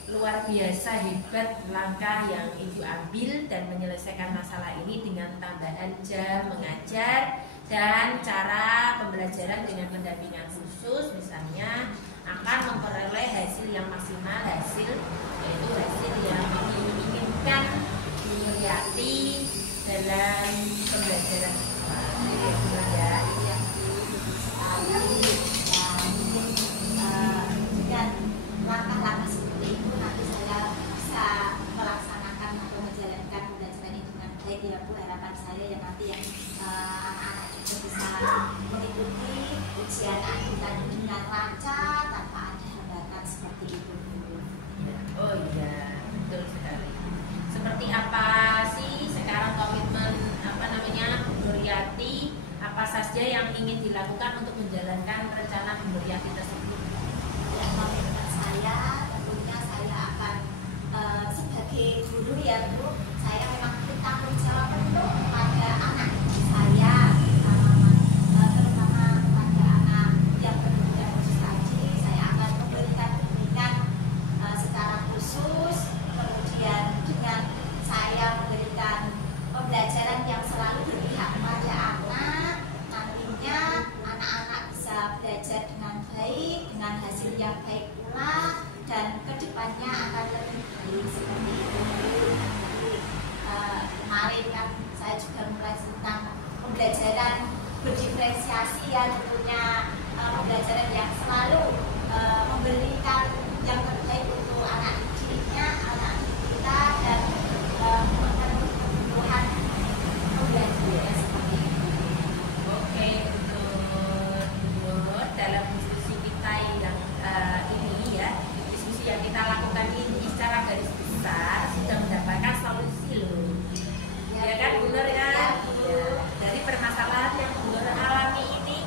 Luar biasa hebat langkah yang Ibu ambil dan menyelesaikan masalah ini dengan tambahan jam mengajar dan cara pembelajaran dengan pendampingan khusus, misalnya akan memperoleh hasil yang maksimal, yaitu hasil yang diinginkan Bu Nuryati dalam pembelajaran sekolah. Dengan langkah-langkah seperti itu nanti saya bisa melaksanakan atau menjalankan pembelajaran ini dengan baik ya Bu. Harapan saya ya nanti yang anak-anak juga bisa mengikuti ujian akhir tadi dengan lancar tanpa ada hambatan seperti itu Bu. Oh iya, betul sekali. Seperti apa sih sekarang komitmen Bu Nuryati, apa saja yang ingin dilakukan untuk menjalankan rencana Bu Nuryati tersebut? Ya, komitmen saya tentunya saya akan sebagai guru ya Bu, saya memang bertanggung jawab penuh kepada anak saya, terutama kepada anak yang berkebutuhan khusus tadi. Saya akan memberikan bimbingan secara khusus, kemudian dengan saya memberikan pembelajaran yang selalu berpihak kepada anak, nantinya anak-anak bisa belajar dengan baik, dengan hasil yang baik pula, dan kedepannya akan lebih baik seperti itu. Kemarin kan saya juga mulai tentang pembelajaran berdiferensiasi ya, tentunya pembelajaran yang selalu memberikan yang terbaik untuk anak didiknya, anak didik kita, dan memenuhi kebutuhan pembelajaran seperti itu. Oke, betul. Dalam diskusi kita yang ini ya, diskusi yang kita lakukan ini secara garis besar sudah mendapatkan solusi loh. Ya kan, benar ya? Dari permasalahan yang Bu Nur alami ini,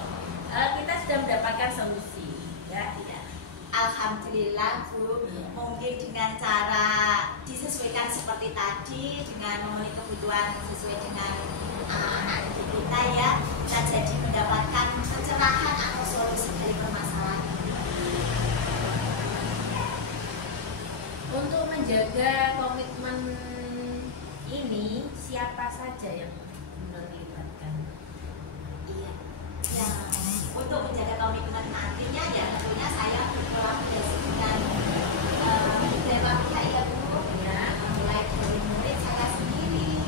kita sudah mendapatkan solusi. Ya. Alhamdulillah Bu, mungkin dengan cara disesuaikan seperti tadi, dengan memenuhi kebutuhan sesuai dengan anak didik kita ya, kita jadi mendapatkan pencerahan atau solusi dari permasalahan. Untuk menjaga komitmen ini, siapa saja yang melibatkan? Iya. Ya, untuk menjaga komitmen nantinya ya tentunya saya berkolaborasi dengan beberapa pihak ya Bu, Ya. mulai dari murid saya sendiri,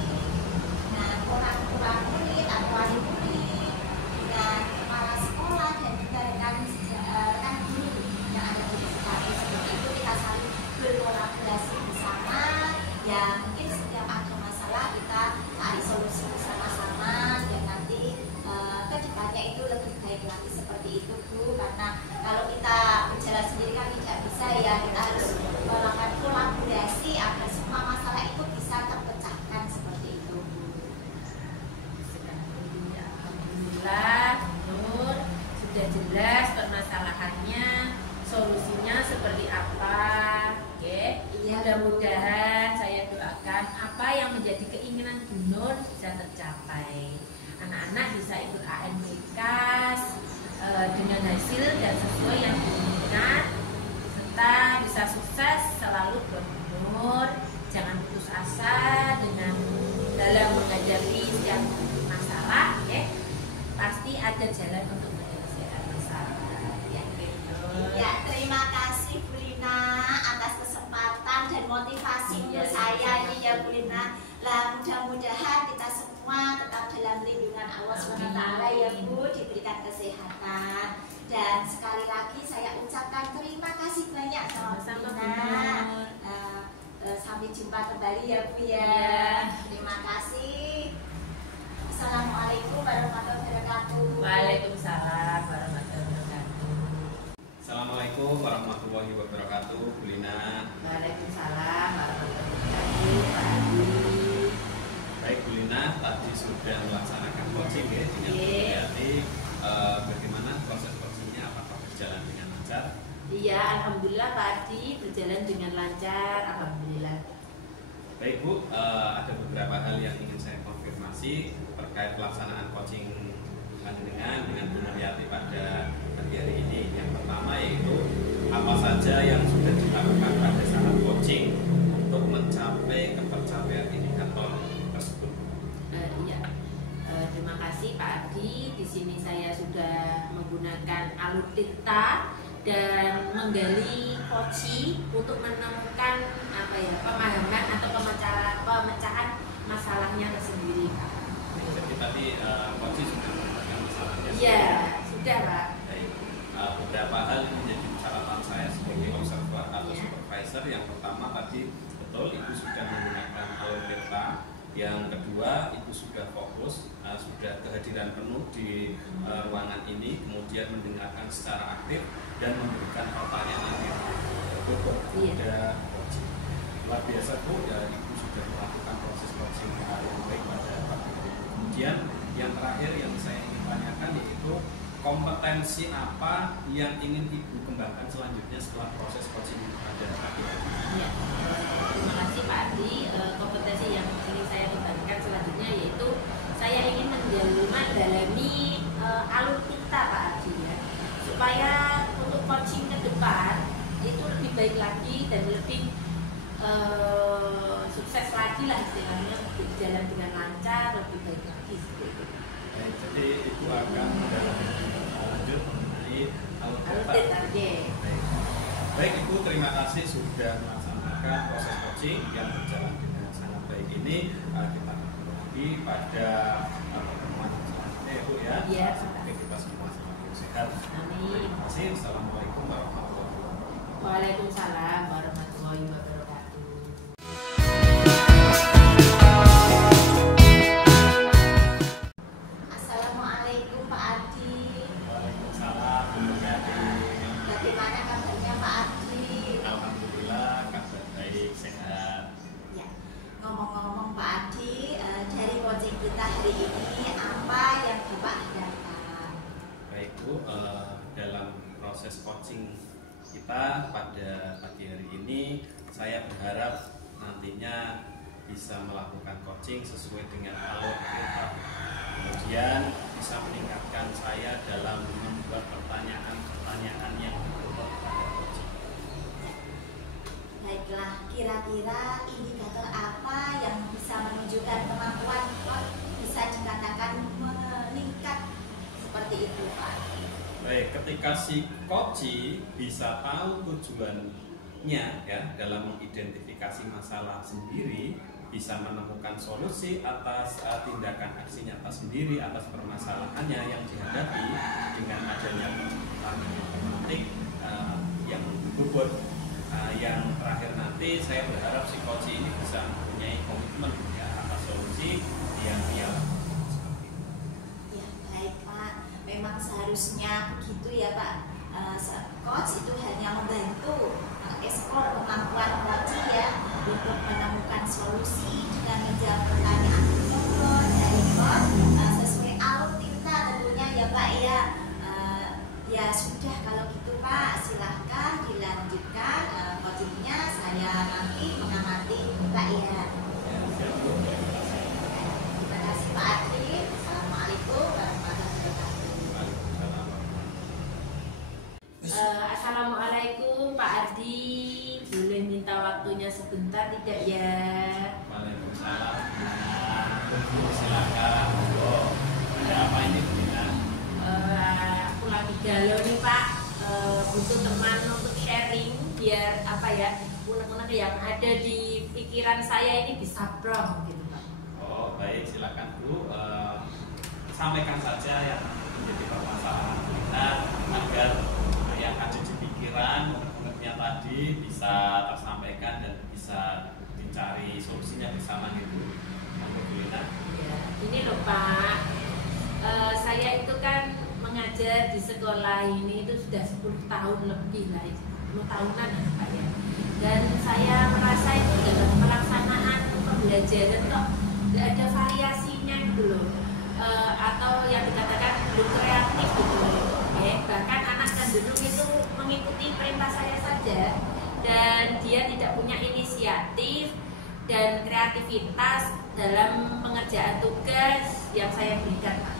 dengan orang tua murid atau wali murid, dengan kepala sekolah dan juga rekan guru yang ada di sekitar seperti itu. Kita saling berkolaborasi bersama ya, mungkin setiap ada masalah kita cari solusi bersama-sama dan nanti kedepannya itu lebih baik lagi seperti itu Bu, karena kalau kita berjalan sendiri kan tidak bisa ya, kita harus melakukan kolaborasi agar semua masalah itu bisa terpecahkan seperti itu Bu. Alhamdulillah, Nur sudah jelas permasalahannya, solusinya seperti apa. Oke, mudah-mudahan saya doakan apa yang menjadi keinginan Bu Nur bisa tercapai. Anak-anak bisa ikut ANBK dengan hasil dan sesuai yang diinginkan, serta bisa sukses selalu buat Bu Nur. Jangan putus asa dengan dalam menghadapi setiap Ibu diberikan kesehatan. Dan sekali lagi saya ucapkan terima kasih banyak sama Sama-sama, Bu Bu Ina. Nur. Sampai jumpa kembali ya Bu ya. Iya. Terima kasih. Assalamualaikum warahmatullahi wabarakatuh. Waalaikumsalam warahmatullahi wabarakatuh. Assalamualaikum warahmatullahi wabarakatuh, Bu Lina. Waalaikumsalam warahmatullahi wabarakatuh, Pak Adi. Baik Bu Lina, tadi sudah melaksanakan coaching ya dengan Bu Yati. Bagaimana proses coachingnya? Apakah berjalan dengan lancar? Iya, alhamdulillah Pak Adi berjalan dengan lancar, alhamdulillah. Baik Bu, ada beberapa hal yang ingin saya konfirmasi terkait pelaksanaan coaching dengan Bu Yati pada pagi hari ini. Yang pertama yaitu apa saja yang sudah dilakukan pada saat coaching untuk mencapai ketercapaian indikator tersebut. Iya, terima kasih Pak Adi. Di sini saya sudah menggunakan alur tinta dan menggali koci untuk menemukan pemahaman atau pemecahan masalahnya tersendiri, Pak. Jadi tadi coaching sudah menemukan masalahnya. Iya, sudah Pak. Baik. Beberapa hal yang menjadi catatan saya sebagai observer atau supervisor. Yang pertama tadi betul Ibu sudah menggunakan alur peta. Yang kedua, Ibu sudah fokus, sudah kehadiran penuh di ruangan ini, kemudian mendengarkan secara aktif dan memberikan pertanyaan yang betul kepada coaching. Luar biasa Bu, ya Ibu sudah melakukan proses coaching yang baik pada pagi hari ini. Kemudian yang terakhir yang saya ingin tanyakan yaitu kompetensi apa yang ingin Ibu kembangkan selanjutnya setelah proses coaching pada pagi hari ini? Ya, terima kasih Pak Adi. Kompetensi yang ingin saya kembangkan selanjutnya yaitu saya ingin mendalami alur tinta Pak Adi ya, supaya untuk coaching ke depan itu lebih baik lagi dan lebih sukses lagi lah istilahnya, berjalan dengan lancar, lebih baik lagi seperti itu. Baik, jadi Ibu akan mendalami lanjut mengenai alur Alur tinta. tinta. Baik Ibu, terima kasih sudah melaksanakan proses coaching yang berjalan dengan sangat baik ini. Kita ketemu lagi pada pertemuan selanjutnya ya Bu ya. Iya. Semoga kita semua semakin sehat. Amin. Terima kasih. Assalamualaikum warahmatullahi wabarakatuh. Waalaikumsalam warahmatullahi wabarakatuh. Assalamualaikum Pak Adi. Waalaikumsalam Bu Yati. Bagaimana kabarnya Pak Adi? Alhamdulillah kabar baik, sehat. Ya, ngomong-ngomong Pak Adi, dari coaching kita hari ini apa yang Bapak harapkan? Baik Bu, dalam proses coaching kita pada pagi hari ini, saya berharap nantinya bisa melakukan coaching sesuai dengan alur kita. Kemudian bisa meningkatkan saya dalam membuat pertanyaan-pertanyaan yang berbobot pada coaching. Baiklah, kira-kira indikator apa yang bisa menunjukkan kemampuan kok bisa dikatakan meningkat seperti itu Pak? Baik, ketika si coaching bisa tahu tujuannya ya dalam mengidentifikasi masalah sendiri, bisa menemukan solusi atas tindakan aksi nyata sendiri atas permasalahannya yang dihadapi dengan adanya penjelasan matematik yang bobot. Yang terakhir nanti saya berharap si coaching ini bisa mempunyai komitmen ya atas solusi yang dia lakukan. Ya, baik Pak. Memang seharusnya begitu ya Pak. Coach itu hanya membantu mengeksplor kemampuan coach ya untuk menemukan solusi dengan menjawab pertanyaan bobot dari coach sesuai alur tinta tentunya ya Pak ya. Ya sudah kalau gitu Pak, silahkan dilanjutkan coachingnya. Saya nanti mengamati Pak ya. Ya, siap, Bu. Terima kasih Pak Adri. Assalamualaikum warahmatullahi wabarakatuh. Waalaikumsalam. Assalamualaikum Pak Ardi, boleh minta waktunya sebentar tidak ya? Waalaikumsalam. Silakan. Oh, ada apa ini Bu Lina? Aku lagi galau nih Pak, butuh teman untuk sharing biar apa ya, unek-unek yang ada di pikiran saya ini bisa plong gitu Pak. Oh baik, silakan Bu. Sampaikan saja yang Jadi bisa tersampaikan dan bisa dicari solusinya bersama gitu. Bu Lina. Ya, ini loh Pak, saya itu kan mengajar di sekolah ini itu sudah 10 tahun lebih lah, 10 tahunan ya Pak ya. Dan saya merasa itu dalam pelaksanaan pembelajaran kok tidak ada variasinya gitu loh. Atau yang dikatakan belum kreatif gitu loh. Bahkan anak cenderung itu mengikuti perintah saya saja dan dia tidak punya inisiatif dan kreativitas dalam pengerjaan tugas yang saya berikan Pak.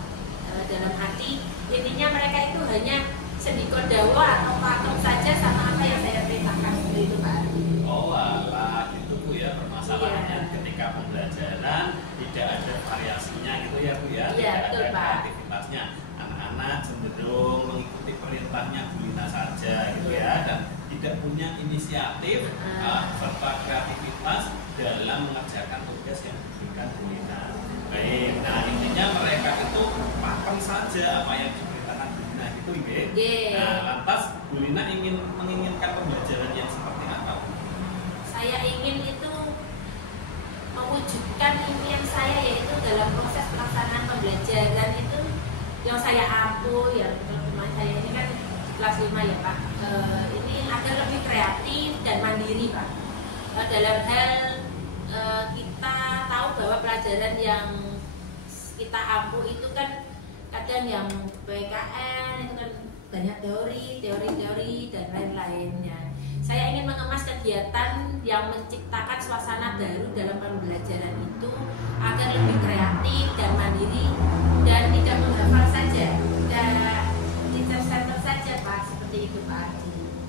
Dalam arti intinya mereka itu hanya sendikodawo atau pakem saja sama apa yang saya perintahkan itu Pak. Oh alah, itu Bu ya permasalahannya Iya. ketika pembelajaran tidak ada variasinya gitu ya Bu ya, Iya, tidak betul, ada Pak. kreativitasnya. Anak-anak cenderung mengikuti perintahnya Bu Lina saja gitu Iya. ya, dan tidak punya inisiatif serta kreativitas dalam mengerjakan tugas yang diberikan Bu Lina. Baik, nah intinya mereka itu pakem saja apa yang diberitakan Bu Lina gitu nggih. Nggih. Nah, lantas Bu Lina menginginkan pembelajaran yang seperti apa Bu? Saya ingin itu mewujudkan impian saya, yaitu dalam proses pelaksanaan pembelajaran itu yang saya ampuh, yang teman saya ini kan kelas 5 ya Pak, ini agar lebih kreatif dan mandiri Pak. Dalam hal kita tahu bahwa pelajaran yang kita ampuh itu kan kadang yang PKN itu kan banyak teori dan lain-lainnya. Saya ingin mengemas kegiatan yang menciptakan suasana baru dalam pembelajaran itu agar lebih kreatif dan mandiri dan tidak menghafal saja, tidak teacher center saja Pak, seperti itu Pak.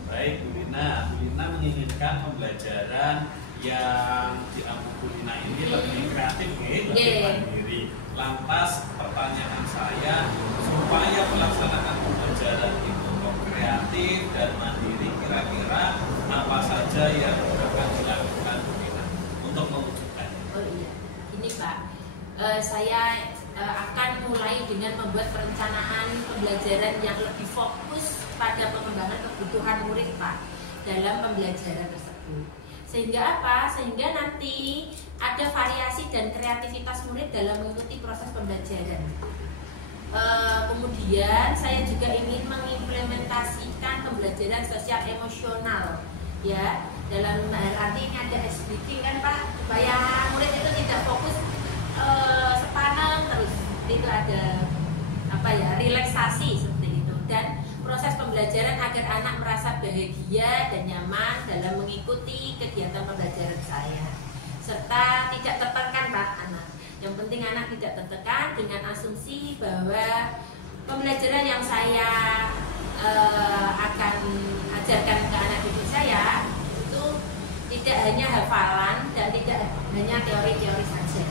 Baik Bu Lina menginginkan pembelajaran yang diambil Bu Lina ini lebih kreatif, lebih mandiri. Lantas pertanyaan saya, supaya pelaksanaan pembelajaran itu kreatif dan mandiri, kira-kira apa saja yang akan dilakukan Bu Lina untuk mewujudkannya? Oh iya, ini Pak, saya akan mulai dengan membuat perencanaan pembelajaran yang lebih fokus pada pengembangan kebutuhan murid Pak dalam pembelajaran tersebut. Sehingga apa? Sehingga nanti ada variasi dan kreativitas murid dalam mengikuti proses pembelajaran. Kemudian saya juga ingin mengimplementasikan pembelajaran sosial emosional, ya, dalam arti ini ada SDG kan Pak, supaya murid itu tidak fokus sepaneng terus, itu ada apa ya, relaksasi seperti itu, dan proses pembelajaran agar anak merasa bahagia dan nyaman dalam mengikuti kegiatan pembelajaran saya, serta tidak tertekan Pak anak. Yang penting anak tidak tertekan dengan asumsi bahwa pembelajaran yang saya akan ajarkan ke anak didik saya itu tidak hanya hafalan dan tidak hanya teori-teori saja.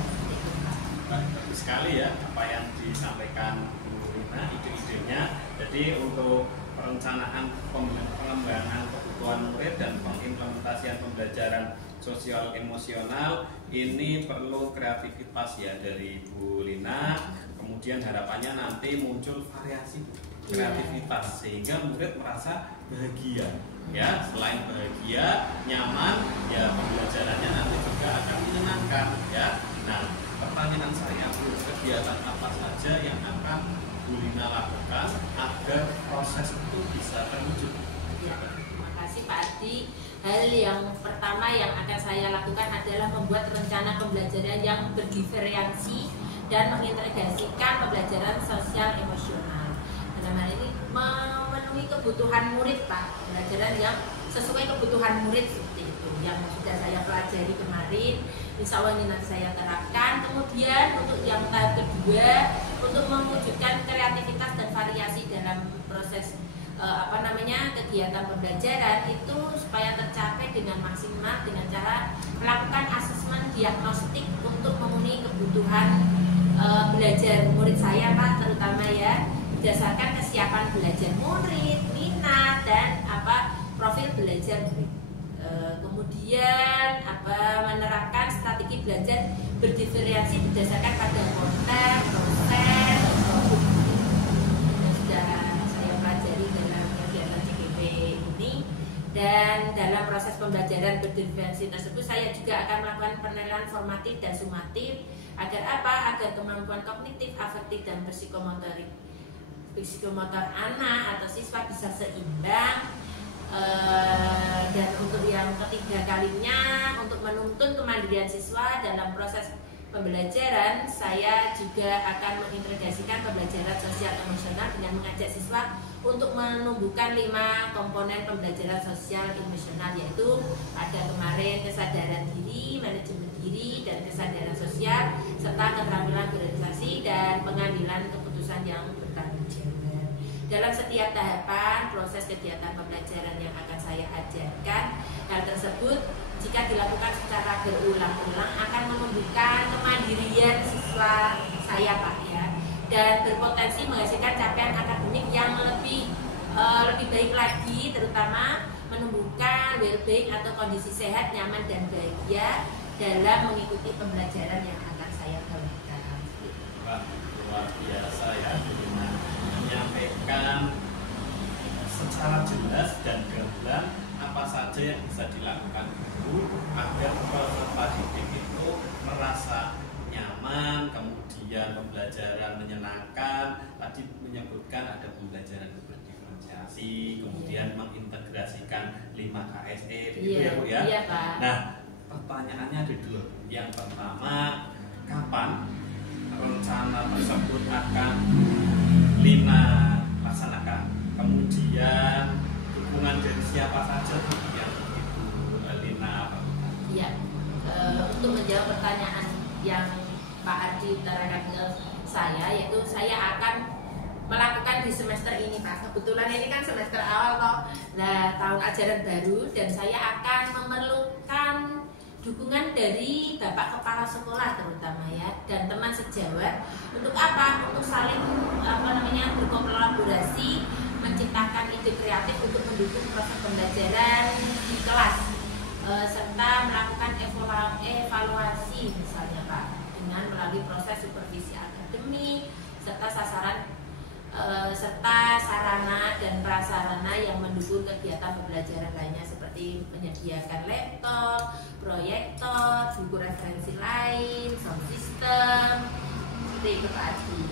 Bagus sekali ya apa yang disampaikan Bu Lina, ide-idenya. Jadi untuk perencanaan pengembangan kebutuhan murid dan pengimplementasian pembelajaran sosial emosional ini perlu kreativitas ya dari Bu Lina. Kemudian harapannya nanti muncul variasi kreativitas sehingga murid merasa bahagia ya. Selain bahagia, nyaman ya, pembelajarannya nanti juga akan menyenangkan ya. Nah, pertanyaan saya Bu, kegiatan apa saja yang akan Bu Lina lakukan agar proses itu bisa terwujud? Ya, terima kasih Pak Adi. Hal yang pertama yang akan saya lakukan adalah membuat rencana pembelajaran yang berdiferensi dan mengintegrasikan pembelajaran sosial emosional. Dalam hal ini memenuhi kebutuhan murid Pak, pembelajaran yang sesuai kebutuhan murid seperti itu yang sudah saya pelajari kemarin. Insya Allah ini nanti saya terapkan. Kemudian untuk yang tahap kedua, untuk mewujudkan kreativitas dan variasi dalam proses kegiatan pembelajaran itu supaya tercapai dengan maksimal dengan cara melakukan asesmen diagnostik untuk memenuhi kebutuhan belajar murid saya Pak, terutama ya berdasarkan kesiapan belajar murid, minat dan profil belajar murid. Kemudian menerapkan strategi belajar berdiferensi berdasarkan pada konten, proses, produk yang sudah saya pelajari dalam kegiatan CGP ini. Dan dalam proses pembelajaran berdifferensi tersebut saya juga akan melakukan penilaian formatif dan sumatif agar apa? Agar kemampuan kognitif, afektif dan psikomotor anak atau siswa bisa seimbang. Dan untuk yang ketiga kalinya, untuk menuntun kemandirian siswa dalam proses pembelajaran, saya juga akan mengintegrasikan pembelajaran sosial emosional dengan mengajak siswa untuk menumbuhkan 5 komponen pembelajaran sosial emosional, yaitu ada kemarin kesadaran diri, manajemen diri, dan kesadaran sosial, serta keterampilan berorganisasi dan pengambilan keputusan yang bertanggung jawab. Dalam setiap tahapan proses kegiatan pembelajaran yang akan saya ajarkan, hal tersebut jika dilakukan secara berulang-ulang akan menumbuhkan kemandirian siswa saya Pak ya, dan berpotensi menghasilkan capaian akademik yang lebih baik lagi, terutama menumbuhkan well-being atau kondisi sehat, nyaman dan bahagia dalam mengikuti pembelajaran yang akan saya gaungkan. Luar biasa ya, dengan menyampaikan secara jelas dan gamblang apa saja yang bisa dilakukan guru agar peserta didik itu merasa nyaman, kemudian pembelajaran menyenangkan. Tadi menyebutkan ada pembelajaran berdifferensiasi, kemudian mengintegrasikan 5 KSE, begitu ya Bu ya? Iya Pak. Nah, pertanyaannya ada 2. Yang pertama, kapan rencana tersebut akan Lina laksanakan? Kemudian dukungan dari siapa saja yang Ibu Lina? Iya, untuk menjawab pertanyaan yang Pak Ardi utarakan ke saya, yaitu saya akan melakukan di semester ini Pak. Kebetulan ini kan semester awal kok, nah tahun ajaran baru, dan saya akan memerlukan dukungan dari Bapak Kepala Sekolah terutama ya, dan teman sejawat. Untuk apa? Untuk saling berkolaborasi, menciptakan ide kreatif untuk mendukung proses pembelajaran di kelas, serta melakukan evaluasi misalnya Pak, dengan melalui proses supervisi akademik serta sarana dan prasarana yang mendukung kegiatan pembelajaran lainnya seperti menyediakan laptop, proyektor, buku referensi lain, sound system, seperti itu Pak Adi.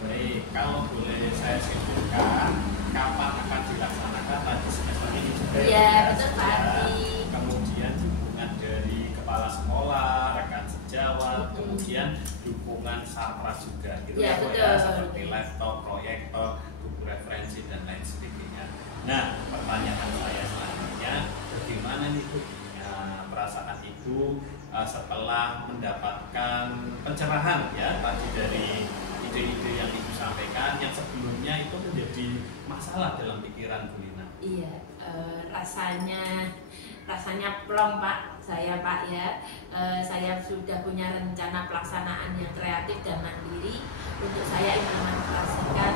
Baik, kalau boleh saya simpulkan, kapan akan dilaksanakan tadi semester ini juga? Iya, betul Pak Adi. Kemudian dukungan dari kepala sekolah, rekan sejawat, kemudian dukungan sarpras juga, gitu Ya, Bu, betul. seperti laptop, proyektor, buku referensi dan lain sebagainya. Nah, pertanyaan saya selanjutnya, bagaimana nih Bu perasaan Ibu setelah mendapatkan pencerahan ya tadi dari ide-ide yang Ibu sampaikan yang sebelumnya itu menjadi masalah dalam pikiran Bu Lina? Iya, rasanya plong Pak, saya Pak ya. Saya sudah punya rencana pelaksanaan yang kreatif dan mandiri untuk saya implementasikan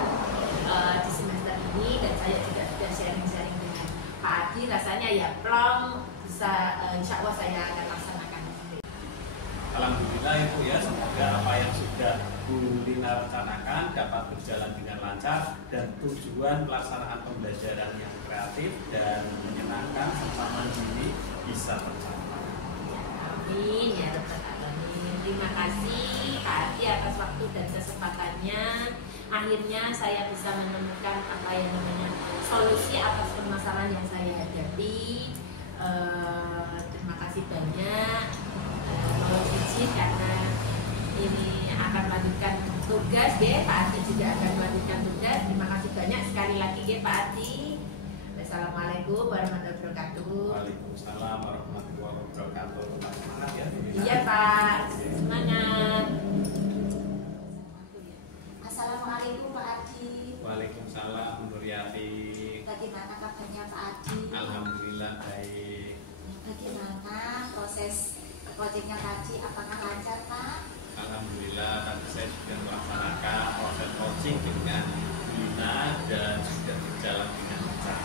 di semester ini, dan saya juga sudah sharing-sharing dengan Pak Adi. Rasanya ya plong, bisa insya Allah saya akan laksanakan. Alhamdulillah Ibu ya, semoga apa yang sudah Bu Lina rencanakan dapat berjalan dengan lancar dan tujuan pelaksanaan pembelajaran yang kreatif dan menyenangkan serta mandiri bisa tercapai. Amin ya Rabbal Alamin. Terima kasih Pak Adi atas waktu dan kesempatannya. Akhirnya saya bisa menemukan apa yang namanya solusi atas permasalahan yang saya hadapi. Terima kasih banyak. Mohon izin karena ini akan melanjutkan tugas ya, Pak Adi juga akan melanjutkan tugas. Terima kasih banyak sekali lagi ya Pak Adi. Assalamualaikum warahmatullahi wabarakatuh. Waalaikumsalam warahmatullahi wabarakatuh. Tetap semangat ya. Iya Pak, semangat. Assalamualaikum Pak Adi. Waalaikumsalam Bu Nuryati. Bagaimana kabarnya Pak Adi? Alhamdulillah baik. Bagaimana proses coachingnya tadi? Apakah lancar Pak? Alhamdulillah tadi saya sudah melaksanakan proses coaching dengan Bu Lina dan sudah berjalan dengan lancar.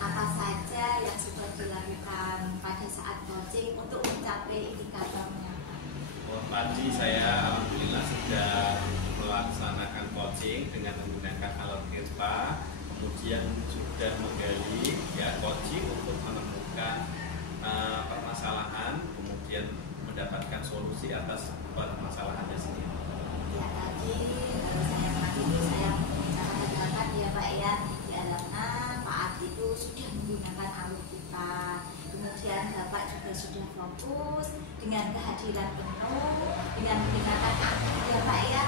Apa saja yang sudah dilakukan pada saat coaching untuk mencapai indikatornya? Oh, tadi saya alhamdulillah sudah melaksanakan coaching dengan menggunakan alat IRPA, kemudian sudah menggali ya coaching untuk menemukan menyelesaikan permasalahan, kemudian mendapatkan solusi atas permasalahannya sendiri. Ya tadi saya katakan ya Pak ya, di alamnya Pak Adi itu sudah menggunakan Alkitab. Kemudian Bapak juga sudah fokus dengan kehadiran penuh, dengan mendengarkan ya Pak ya,